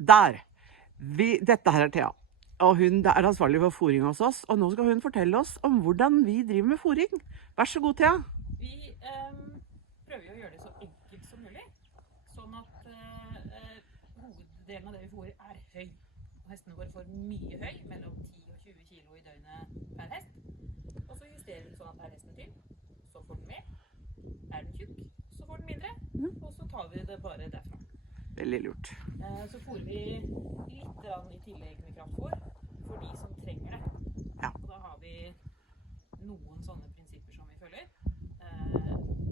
Der! Dette her Thea. Og hun er ansvarlig for fôring hos oss, og nå skal hun fortelle oss om hvordan vi driver med fôring. Vær så god, Thea. Vi prøver jo å gjøre det så enkelt som mulig, sånn at hoveddelen av det vi fôrer er høy. Hestene våre får mye høy, mellom 10 og 20 kilo i døgnet per hest. Og så justerer vi sånn at er hesten tynn, så får den mer. Er den tjukk, så får den mindre, og så tar vi det bare derfra. Veldig lurt. Så fôrer vi litt i tillegg med kraftfôr for de som trenger det. Ja. Og da har vi noen sånne prinsipper som vi følger.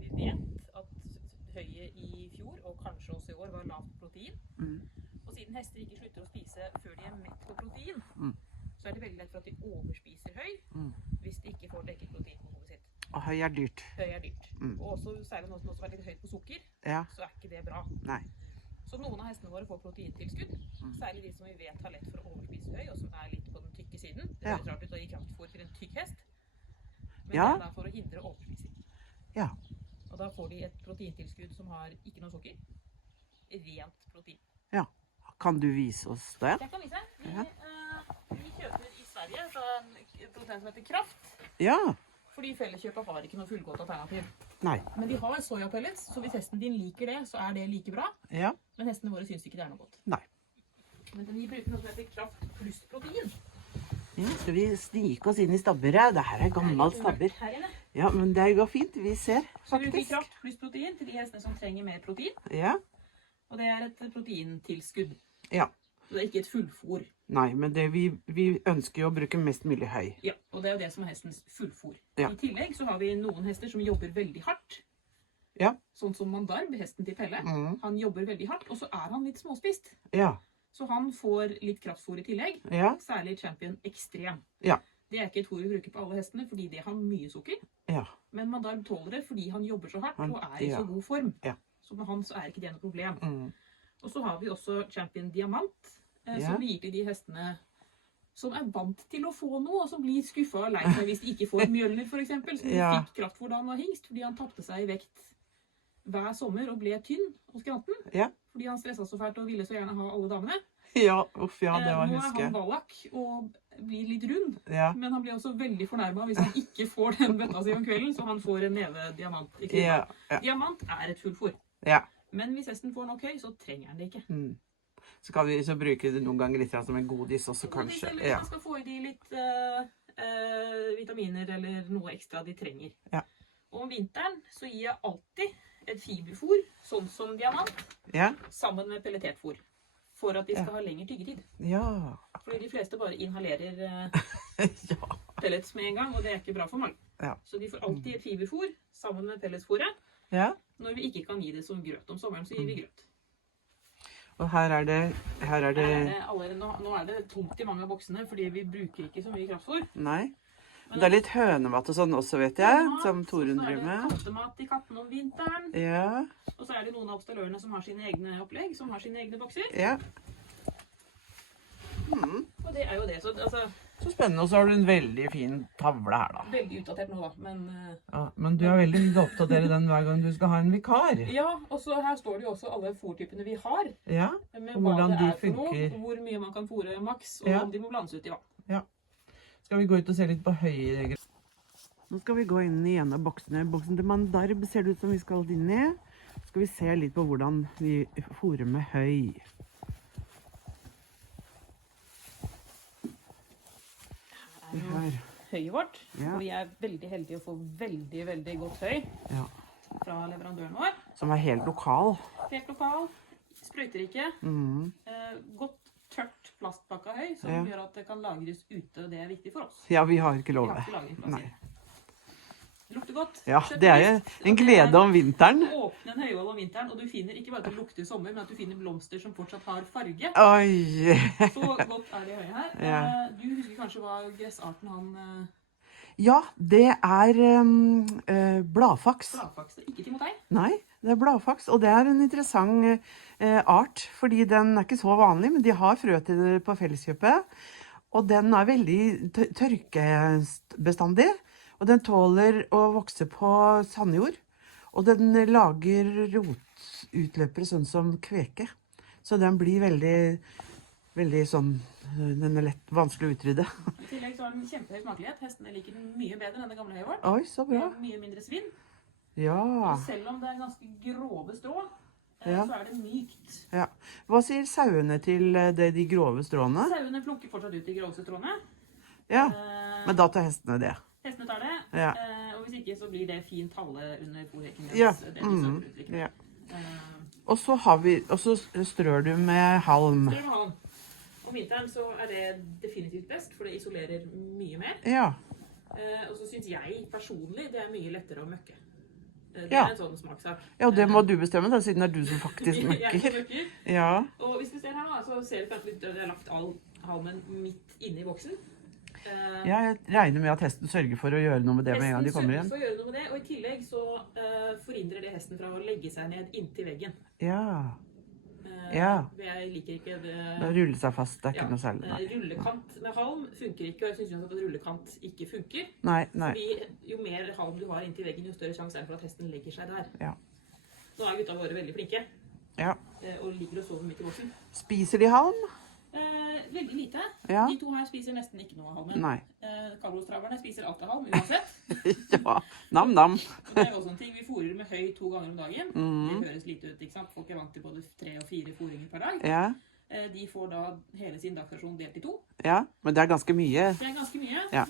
Vi vet at høyet i fjor, og kanskje også i år, var lavt protein. Og siden hester ikke slutter å spise før de er mett på protein, så er det veldig lett for at de overspiser høy hvis de ikke får dekket proteinbehovet sitt. Og høy er dyrt. Høy er dyrt. Og også, særlig nå som også er litt høyt på sukker, så er ikke det bra. Nei. Så noen av hestene våre får proteintilskudd, særlig de som vi vet har lett for å overspise høy, og som er litt på den tykke siden. Det høres rart ut å gi kraftfôr til en tykk hest, men det er da for å hindre overspising. Ja. Og da får de et proteintilskudd som har ikke noe sukker, rent protein. Ja. Kan du vise oss det? Jeg kan vise. Vi kjøper i Sverige en protein som heter Kraft, Ja. fordi Felleskjøpet har ikke noe fullgodt alternativ. Nei. Men de har sojapellets, så hvis hesten din liker det, så er det like bra. Ja. Men hestene våre synes ikke det er noe godt. Nei. Men vi bruker noe som heter Kraft pluss protein. Ja, skal vi snike oss inn i stabberet? Det her er gammel stabber. Ja, men det går fint. Vi ser, Så vi bruker faktisk. Kraft pluss protein til de hestene som trenger mer protein. Ja. Og det er et proteintilskudd. Ja. Så det er ikke et fullfôr. Nei, men vi ønsker jo å bruke mest mulig høy. Ja, og det er jo det som er hestens fullfôr. Ja. I tillegg så har vi noen hester som jobber veldig hardt. Ja. Sånn som Mandarb, hesten til Pelle. Han jobber veldig hardt, og så er han litt småspist. Ja. Så han får litt kraftfôr i tillegg. Ja. Særlig Champion Extrem. Ja. Det er ikke et fôr vi bruker på alle hestene, fordi det har mye sukker. Ja. Men Mandarb tåler det fordi han jobber så hardt og er i ja. så god form. Ja. Så med han så er ikke det noe problem. Og så har vi også Champion Diamant, som vi gir til de hestene som er vant til å få noe, og som blir skuffet og lei seg hvis de ikke får Mjølner, for eksempel, som fikk kraftfôr da han var hingst, fordi han tappte seg i vekt hver sommer og ble tynn og skranten, fordi han stresset så fælt og ville så gjerne ha alle damene. Ja, uff, ja, det var Nå huske. er han valak og blir litt rund, Ja. men han blir også veldig fornærmet hvis han ikke får den bøtta si om kvelden, så han får en neve diamant i kniven. Ja. Ja. Diamant er et fullfôr. Ja. Men hvis hesten får nok høy, så trenger han det ikke. Så kan vi så bruke det noen ganger litt som en godis også, kanskje. Eller man skal få i de litt vitaminer eller noe ekstra de trenger. Ja. Og om vinteren så gir jeg alltid et fiberfôr, sånn som diamant, Ja. sammen med pelletetfôr, for at de skal ha lengre tyggetid. Ja. Fordi de fleste bare inhalerer Ja. pellets med en gang, og det er ikke bra for magen. Ja. Så de får alltid et fiberfôr sammen med pelletsfôret. Ja. Når vi ikke kan gi det som grøt om sommeren, så gir vi grøt. Og her er det Nå er det tomt i mange av boksene, fordi vi bruker ikke så mye kraftfôr. Nei. Det er litt hønemat og sånn også, vet jeg, som Torunn driver med. Og så er det kattemat til kattene om vinteren. Ja. Og så er det noen av oppstallørene som har sine egne opplegg, som har sine egne bokser. Ja. Og det er jo det, så altså, Så spennende, og så har du en veldig fin tavle her da. veldig utdatert nå da, men Ja, men du er veldig litt å oppdatere den hver gang du skal ha en vikar. ja, og så her står det jo også alle fôrtypene vi har, Ja. med Og hva hvordan det de er for noe, funker. hvor mye man kan fôre maks, og Ja. om de må blandes ut i vann. Ja. Skal vi gå ut og se litt på høye... Nå skal vi gå inn i en av boksene. Boksen til Mandarb ser det ut som vi skal inn i. Så skal vi se litt på hvordan vi fôrer med høy. Her er høyet vårt, Ja. og vi er veldig heldige å få veldig, veldig godt høy Ja. fra leverandøren vår. Som er helt lokal. Helt lokal, sprøyter ikke, godt tørt plastpakka høy, som Ja. gjør at det kan lagres ute, og det er viktig for oss. Ja, vi har ikke Vi lov har det. ikke lagringsplass Nei. i. Det lukter godt. Ja, Setter det er lyst, en og det glede er om vinteren. å åpne en høyvoll om vinteren, og du finner ikke bare at det lukter sommer, men at du finner blomster som fortsatt har farge. Oi! Så godt er det i høyet her. Ja. Du husker kanskje hva gressarten han Ja, det er bladfaks. bladfaks, ikke timotei? Nei, det er bladfaks, og det er en interessant art, fordi den er ikke så vanlig, men de har frø til det på Felleskjøpet, og den er veldig tørkebestandig, og den tåler å vokse på sandjord, og den lager rotutløpere sånn som kveke. Så den blir veldig, veldig sånn, den er lett vanskelig å utrydde. I tillegg så har den kjempehøy smakelighet. Hestene liker den mye bedre enn det gamle høyet vårt. Oi, så Det bra. er mye mindre svinn. Ja, Og selv om det er ganske grove strå, Ja. så er det mykt. ja. Hva sier sauene til de grove stråene? Sauene plukker fortsatt ut de groveste stråene. Ja, Eh, men da tar hestene det. Hestene tar det, Ja. Og hvis ikke så blir det fint halve under fòrhekken deres. Ja, Det de saueutvikler. ja. Eh, Og så strør du med halm. Strøm og halm. Om vinteren så er det definitivt best, for det isolerer mye mer. Ja, Og så synes jeg personlig det er mye lettere å møkke. Det Ja. er en sånn smakssak. ja, og det må du bestemme da, siden det er du som faktisk Jeg møkker. møkker. Ja, Og hvis du ser her da, så ser du kanskje litt at jeg har lagt all halmen midt inne i boksen. jeg regner med at hesten sørger for å gjøre noe med det med en gang de Hesten kommer sørger igjen. for å gjøre noe med det, og i tillegg så forhindrer det hesten fra å legge seg ned inntil veggen. Ja, Ja. Jeg liker ikke det. det ruller seg fast, det er ikke noe særlig. Nei, Rullekant med halm funker ikke, og jeg synes jo at rullekant ikke funker. nei. nei. Fordi jo mer halm du har inntil veggen, jo større sjanse er det for at hesten legger seg der. Ja. Nå er gutta våre veldig flinke, Ja. og ligger og sover midt i boksen. Spiser de halm? Veldig lite. Ja. De to her spiser nesten ikke noe av halmen. Nei. Kablostraverne spiser alt av halm, uansett. Ja, nam-nam. Og det er også en ting. Vi fôrer med høy 2 ganger om dagen. Mm. Det høres lite ut, ikke sant? Folk er vant til både 3 og 4 fôringer per dag. Ja, De får da hele sin dagsrasjon delt i 2. ja, men det er ganske mye. Det er ganske mye. Ja.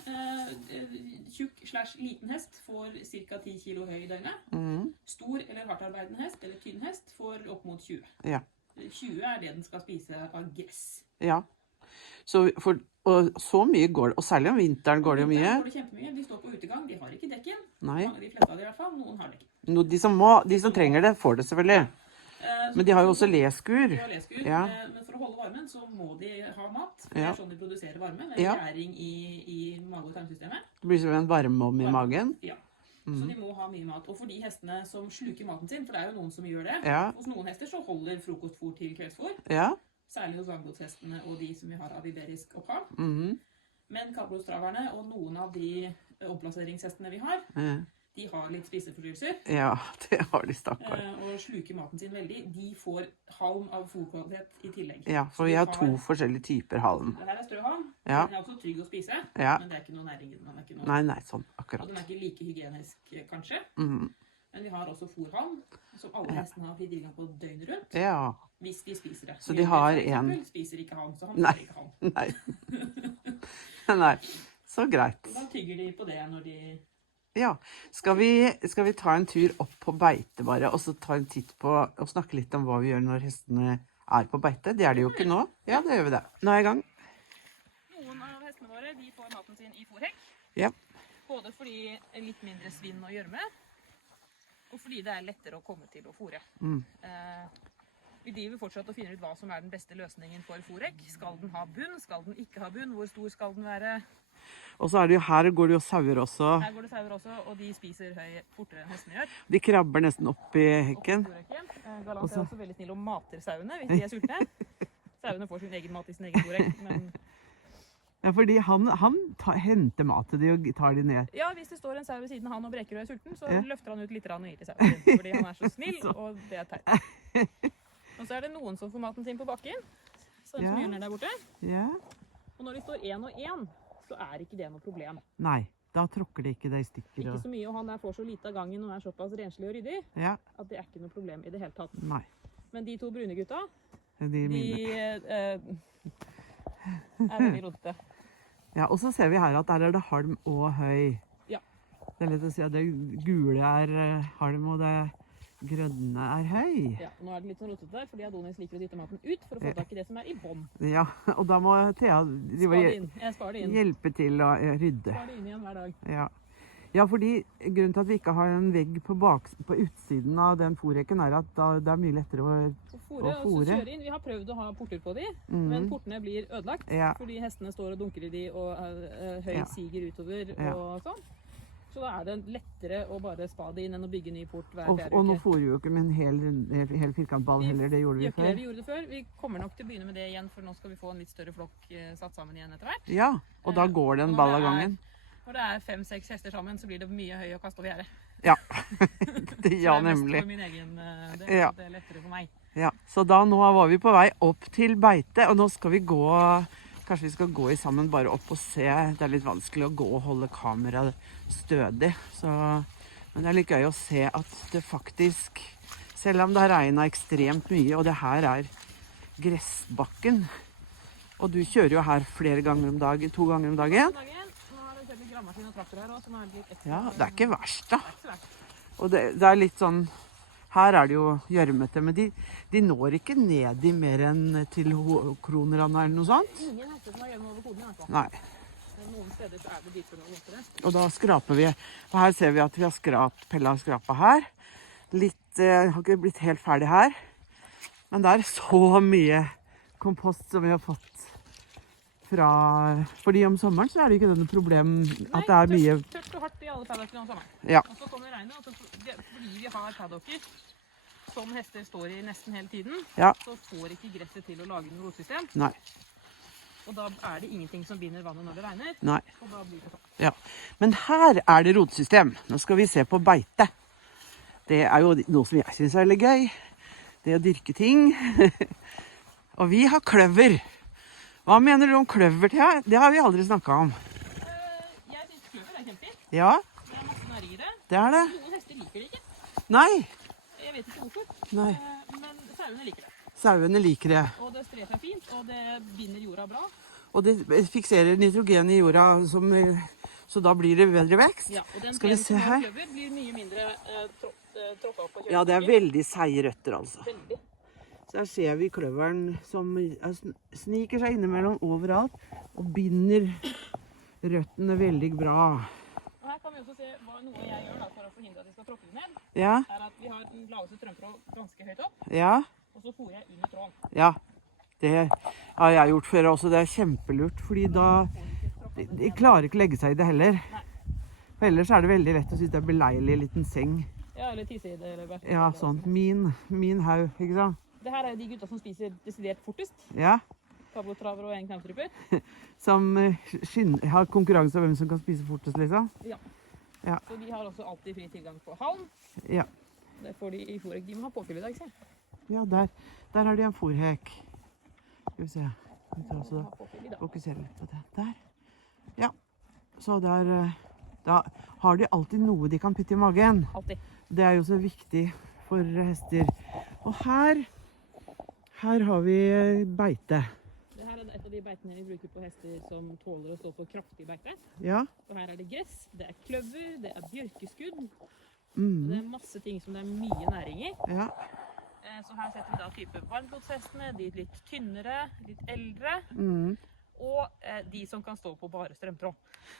Tjukk/liten hest får ca. 10 kilo høy i døgnet. Mm. Stor eller hardtarbeidende hest, eller tynn hest, får opp mot 20. Ja. 20 er det den skal spise av gress. Ja. Og så mye går det, og særlig om vinteren går det jo mye. Der går det kjempemye. De står på utegang, de har ikke dekken. Nei. De fleste av de i hvert fall, noen har dekken. De som trenger det, får det selvfølgelig. Men de har jo også leskur. De har leskur, Ja. Men for å holde varmen så må de ha mat. Det Ja. er sånn de produserer varme, med Ja. gjæring i mage- og tarmsystemet. Det blir som en varmeovn i magen. Ja. Så de må ha mye mat. Og for de hestene som sluker maten sin, for det er jo noen som gjør det, Ja. hos noen hester så holder frokostfôr til kveldsfôr. Ja. Særlig hos vangbodshestene og de som vi har av iberisk opphav. Mhm. Men kablostraverne og noen av de omplasseringshestene vi har, de har litt spiseforstyrrelser Ja, det har de, stakkar. og sluker maten sin veldig. De får halm av fôrkvalitet i tillegg. Ja, for vi har 2 forskjellige typer halm. Det her er strøhalm. Ja. Den er også trygg å spise, Ja. men det er ikke noe næring i den. Den er ikke noe, Nei, sånn, og akkurat. den er ikke like hygienisk, kanskje. Mhm. Men vi har også fôrhalm, som alle hestene har fri tilgang på døgnet rundt, Ja. hvis de spiser det. Så de har Mjølner, for en- eksempel, spiser ikke halm, så han Nei. får ikke halm. Nei. Nei. Så greit. Da tygger de på det når de... Ja. Skal vi ta en tur opp på beite bare, og så ta en titt på og snakke litt om hva vi gjør når hestene er på beite? Det er de jo ikke nå. Ja, da gjør vi det. Nå er jeg i gang. Noen av hestene våre de får maten sin i fôrhekk. Ja. Både fordi det er litt mindre svinn og gjørme, og fordi det er lettere å komme til å fôre. Mm. Vi driver fortsatt og finner ut hva som er den beste løsningen for fôrhekk. Skal den ha bunn? Skal den ikke ha bunn? Hvor stor skal den være? Og så er det jo her går det jo sauer også. Her går det sauer også, og de spiser høy fortere enn hestene gjør. De krabber nesten opp i hekken. Galant er også veldig snill og mater sauene hvis de er sultne. Sauene får sin egen mat i sin egen fôrhekk, men Ja, fordi han henter mat til de og tar de ned. ja, hvis det står en sau ved siden av han og breker og er sulten, så Ja. løfter han ut litt og gir til sauen sin, fordi han er så snill, og det er teit. Og så er det noen som får maten sin på bakken, sånn Ja. som Jørner der borte. Ja. Og når de står en og en, så er ikke det noe problem. Nei, da tråkker de ikke det i stykker. Ikke Og... så mye, og han der får så lite av gangen og er såpass renslig og ryddig, Ja, at det er ikke noe problem i det hele tatt. nei. Men de to brune gutta, De de mine. er veldig rotete. Ja, og så ser vi her at der er det halm og høy. Ja. Det er lett å si at det gule er halm, og det grønne er høy. Ja, nå er det litt sånn rotete der, fordi Adonis liker å dytte maten ut for å få tak i det som er i bånd. Ja, og da må Thea Spar det inn. Jeg sparer det inn. hjelpe til å rydde. Spar det inn igjen hver dag. Ja. Ja, fordi grunnen til at vi ikke har en vegg på utsiden av den fôrhekken er at det er mye lettere å Og fôre, og så fôre. kjøre inn. Vi har prøvd å ha porter på de, men portene blir ødelagt, Ja. fordi hestene står og dunker i de, og høy Ja. siger utover, Ja. og sånn. Så da er det lettere å bare spa det inn enn å bygge ny port hver Og, fjerde og nå uke. fôrer vi jo ikke med en hel firkantball heller, det gjorde vi Vi før. gjorde det før. Vi kommer nok til å begynne med det igjen, for nå skal vi få en litt større flokk satt sammen igjen etter hvert. Ja, og da går det en ball av gangen. Når det er 5-6 hester sammen, så blir det mye høy å kaste over gjerdet. Ja, Så ja det er mest nemlig. for min egen del, Ja. det er lettere for meg. Ja, så da nå var vi på vei opp til beite, og nå skal vi gå, kanskje vi skal gå i sammen bare opp og se. Det er litt vanskelig å gå og holde kameraet stødig, men det er litt gøy å se at det faktisk, selv om det har regnet ekstremt mye, og det her er gressbakken, og du kjører jo her flere ganger om dagen, 2 ganger om dagen. Nå har det kjørt litt gravemaskin og traktor her også, som er litt ekstra. Ja, det er ikke verst da. Det er ikke så verst. Og det er litt sånn, her er det jo gjørmete, men de når ikke ned i mer enn til Kroneranda eller noe sånt. Ingen hester som har gjørme over koden i hvert fall. Nei, Noen steder så er det dypere og våtere. og da skraper vi. Og her ser vi at vi har Pella har skrapet her. Litt, har ikke blitt helt ferdig her. Men det er så mye kompost som vi har fått fra, fordi om sommeren så er det ikke noe problem at det er mye. Nei, tørt og hardt i alle paddockene om sommeren. Ja. Og så kommer regnet, og fordi vi har paddocker som hester står i nesten hele tiden, Ja. så får ikke gresset til å lage noe rotsystem. Nei, Og da er det ingenting som binder vannet når det regner, nei. og da blir det sånn. Ja. Men her er det rotsystem. Nå skal vi se på beite. Det er jo noe som jeg synes er veldig gøy. Det å dyrke ting. Og vi har kløver. Hva mener du om kløver, Thea? Det har vi aldri snakket om. Jeg synes kløver er kjempefint. Ja, Det er masse næring i det. det er det. Noen hester liker det ikke. Nei, Jeg vet ikke hvorfor. nei. Men sauene liker det. Sauene liker det. Og det sprer seg fint, og det binder jorda bra. Og det fikserer nitrogen i jorda, så da blir det bedre vekst. Ja, og den Skal vi plenen se som har her? kløver blir mye mindre tråkket opp på kjøttet. Ja, det er veldig seige røtter, altså. Veldig. Så her ser vi kløveren som sniker seg innimellom overalt og binder røttene veldig bra. Og her kan vi også se noe jeg gjør da, for å forhindre at de skal tråkke ned. Ja, Er at vi har den laveste strømtråd ganske høyt opp, ja, og så fôrer jeg under tråden. ja. Det har jeg gjort før også. Det er kjempelurt, fordi da de klarer ikke legge seg i det heller. For ellers er det veldig lett å synes det er beleilig liten seng. Ja, eller tisse i det, eller hvert fall. Ja, sånn. Min haug, ikke sant? Det her er jo de gutta som spiser desidert fortest. Ja. Pablo Traver og en knallstruper. Som har konkurranse om hvem som kan spise fortest, liksom. Ja. Ja. Så de har også alltid fri tilgang på halm. Ja, Det får de i fôregg. De må ha påfyll i dag, se. ja der har de en fôrhek. Skal vi se. Vi tar også Ha påfyll i dag. fokusere litt på det. Der. Ja. Så da har de alltid noe de kan putte i magen. Alltid. Det er jo så viktig for hester. Og her har vi beite. Det her er et av de beitene vi bruker på hester som tåler å stå på kraftig beite. Ja. Og her er det gress, det er kløver, det er bjørkeskudd. Mm. Det er masse ting som det er mye næring i. Ja. Så her setter vi da type varmblodshestene, de litt tynnere, litt eldre, Mm. og de som kan stå på bare strømtråd.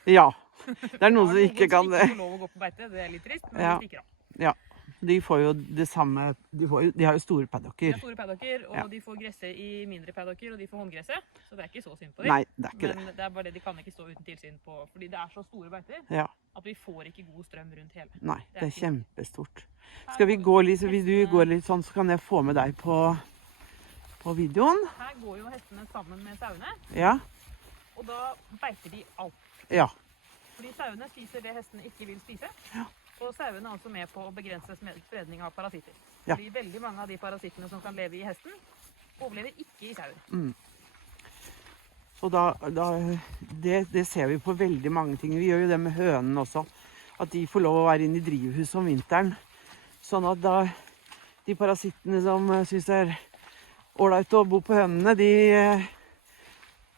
Ja. Det er noen som ikke kan Noen det. som ikke får lov å gå på beite, det er litt trist, men Ja. de stikker av. Ja. De får jo det samme. De har jo store De paddocker. har store paddocker, og Ja. de får gresse i mindre paddocker, og de får håndgresse, så det er ikke så synd på dem. Nei, det er ikke det. Men det er bare det de kan ikke stå uten tilsyn på, fordi det er så store beiter, Ja. at vi får ikke god strøm rundt hele. Nei, det er kjempestort. Her Skal vi går gå litt, så vil du hestene- gå litt sånn, så kan jeg få med deg på videoen. Her går jo hestene sammen med sauene, Ja. og da beiter de alt. Ja. Fordi sauene spiser det hestene ikke vil spise. Ja. Og sauene er også med på å begrense spredning av parasitter. Ja. Fordi veldig mange av de parasittene som kan leve i hesten, overlever ikke i sauer. Og det ser vi på veldig mange ting. Vi gjør jo det med hønene også. At de får lov å være inne i drivhus om vinteren. Sånn at da de parasittene som synes det er ålreit å bo på hønene,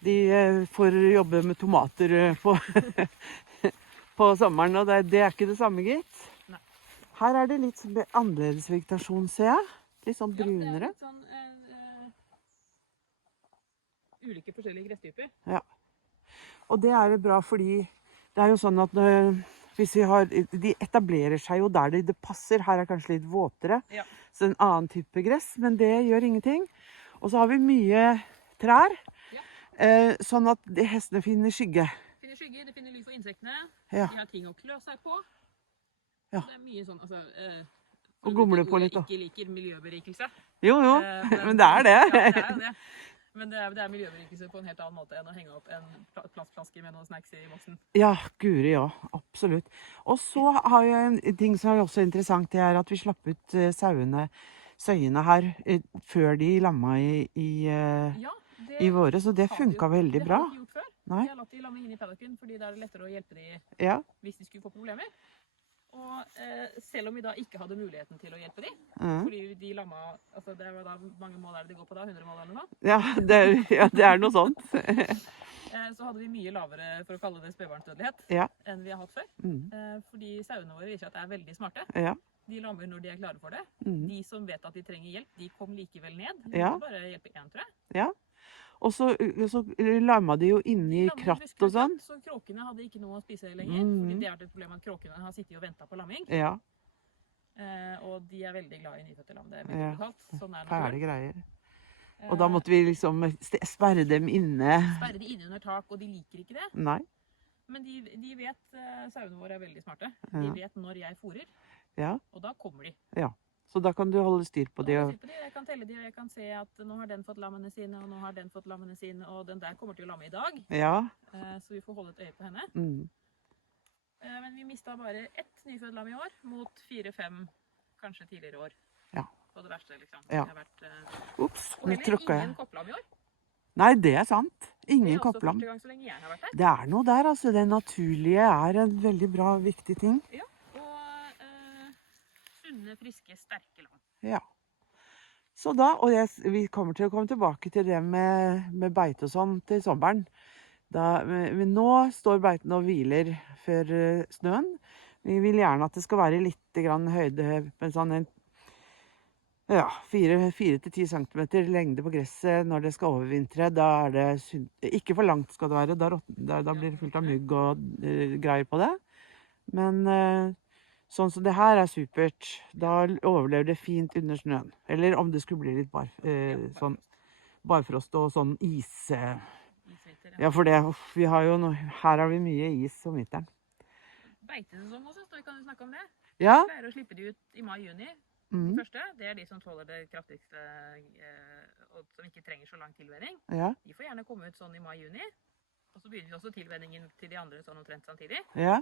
de får jobbe med tomater på sommeren. Og det er ikke det samme, gitt. Nei. Her er det litt annerledes vegetasjon, ser jeg. Litt sånn Ja, det er brunere. litt sånn ulike forskjellige gresstyper. Og det er bra, fordi det er jo sånn at hvis de etablerer seg jo der det passer. Her er kanskje litt våtere, Ja. så en annen type gress, men det gjør ingenting. Og så har vi mye trær, sånn at hestene finner skygge. De finner skygge, de finner ly for insektene, Ja. de har ting å klø seg på. Ja. Det er mye sånn, altså... Og gomle på litt, da. Jeg ikke liker miljøberikelse. Jo, men det er det. Ja, det er jo det. Men det er miljøberikelse på en helt annen måte enn å henge opp en plastflaske med noen snacks i boksen. Ja, guri, ja. Absolutt. Og så har jeg en ting som er også interessant, det er at vi slapp ut sauene søyene her før de lamma i Ja, våre, så det har vi jo- funka veldig bra. Det har vi ikke gjort før. Nei. Vi har latt de lamme inn i paddocken, fordi da er det lettere å hjelpe de Ja. hvis de skulle få problemer. Og selv om vi da ikke hadde muligheten til å hjelpe de, Mm. fordi de lamma, altså det var da mange mål er det de går på da, 100 mål eller noe, Ja, det er noe sånt. så hadde vi mye lavere, for å kalle det spedbarnsdødelighet, Ja. enn vi har hatt før. Mm. Fordi sauene våre viser at de er veldig smarte. Ja. De lammer når de er klare for det. Mm. De som vet at de trenger hjelp, de kom likevel ned. De Ja. måtte bare hjelpe én, tror jeg. Ja. Og så lamma de jo inni De lammer kratt busker og sånn. Så kråkene hadde ikke noe å spise lenger. Mm. Fordi det har vært et problem at kråkene har sittet og ventet på lamming. Ja. Og de er veldig glad i nyfødte lam. Det er veldig Ja. brutalt. Sånn er Fæle naturen. greier. Og da måtte vi liksom sperre dem inne. Sperre de inne under tak, og de liker ikke det. Nei. Men de vet, sauene våre er veldig smarte. Ja. De vet når jeg fôrer, Ja. og da kommer de. Så da kan du holde styr på de. Og, Jeg kan telle de, og jeg kan se at nå har den fått lammene sine, og nå har den fått lammene sine, og den der kommer til å lamme i dag. ja. Så vi får holde et øye på henne. Mm. Men vi mistet bare ett nyfødt lam i år, mot 4-5 kanskje tidligere år. Ja. På det verste, liksom. Ja. Det har vært, Ops, og nå heller tråkka ingen jeg. kopplam i år. Nei, det er sant. Det Ingen er også kopplam. første gang så lenge jeg har vært der. Det er noe der, altså. Det naturlige er en veldig bra, viktig ting. Og sunne, friske, sterke lam. Ja. Så da, og vi kommer til å komme tilbake til det med beite og sånn til sommeren. Men nå står beitene og hviler før snøen. Vi vil gjerne at det skal være litt grann høyde, med sånn 4-10 centimeter lengde på gresset når det skal overvintre. Da er det ikke for langt skal det være. Da blir det fullt av mugg og greier på det. Men sånn som det her er supert. Da overlever det fint under snøen. Eller om det skulle bli litt sånn barfrost og sånn Isvinter, Ja, for det, vi har jo her har vi mye is om vinteren. Beitesesong også, så vi kan jo snakke om det. Ja. Vi pleier å slippe de ut i mai-juni. De Mm. første, det er de som tåler det kraftigste, og som ikke trenger så lang tilvenning. Ja. De får gjerne komme ut sånn i mai-juni. Og så begynner vi også tilvenningen til de andre sånn omtrent samtidig. Ja.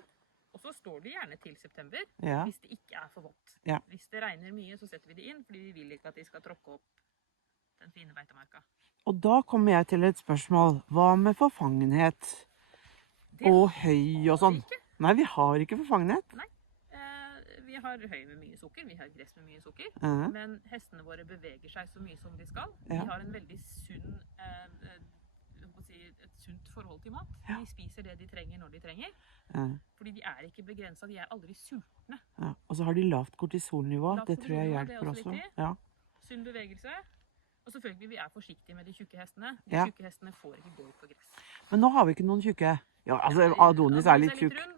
Og så står de gjerne til september, Ja. hvis det ikke er for vått. Ja. Hvis det regner mye, så setter vi de inn, fordi vi vil ikke at de skal tråkke opp den fine beitemarka. Og da kommer jeg til et spørsmål. Hva med forfangenhet? Det Og høy og har sånn? vi ikke. Nei, vi har ikke forfangenhet. Vi har høy med mye sukker, vi har gress med mye sukker. Ja. Men hestene våre beveger seg så mye som de skal. Ja. De har en veldig sunn, et sunt forhold til mat. Ja. De spiser det de trenger når de trenger. Ja. Fordi de er ikke begrenset, de er aldri sultne. Ja. Og så har de lavt kortisolnivå. Lavt Det tror jeg kortisolnivå, det er hjelper også også. viktig. Ja. Sunn bevegelse. Og selvfølgelig, vi er forsiktige med de tjukke hestene. De Ja. tjukke hestene får ikke gå ut på gress. Men nå har vi ikke noen tjukke. Ja, altså Adonis er litt tjukk. rund.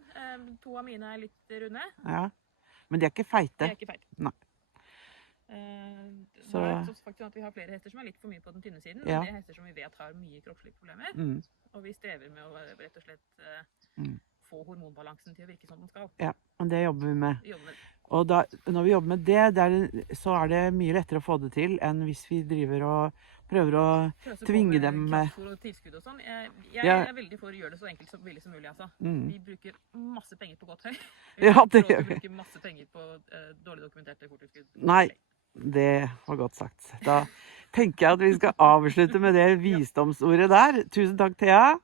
2 av mine er litt runde. Ja. Men de er ikke Det er feite. ikke feil. Nei. Det Så- er faktisk sånn at vi har flere hester som er litt for mye på den tynne siden. Ja. Men det er hester som vi vet har mye kroppslige problemer. Mm. Og vi strever med å rett og slett Mm. få hormonbalansen til å virke som den skal. Ja, men det jobber vi med. Vi jobber med det. Og da, når vi jobber med det, så er det mye lettere å få det til enn hvis vi driver og prøver å Pøse på tvinge med dem kraftfôr og tilskudd og sånn. Jeg Ja. er veldig for å gjøre det så enkelt som billig som mulig, altså. mm. Vi bruker masse penger på godt høy. Ja, det Vi gjør vi. bruker masse penger på dårlig dokumenterte fôrtilskudd. Nei. Det var godt sagt. Da tenker jeg at vi skal avslutte med det visdomsordet der. Tusen takk, Thea.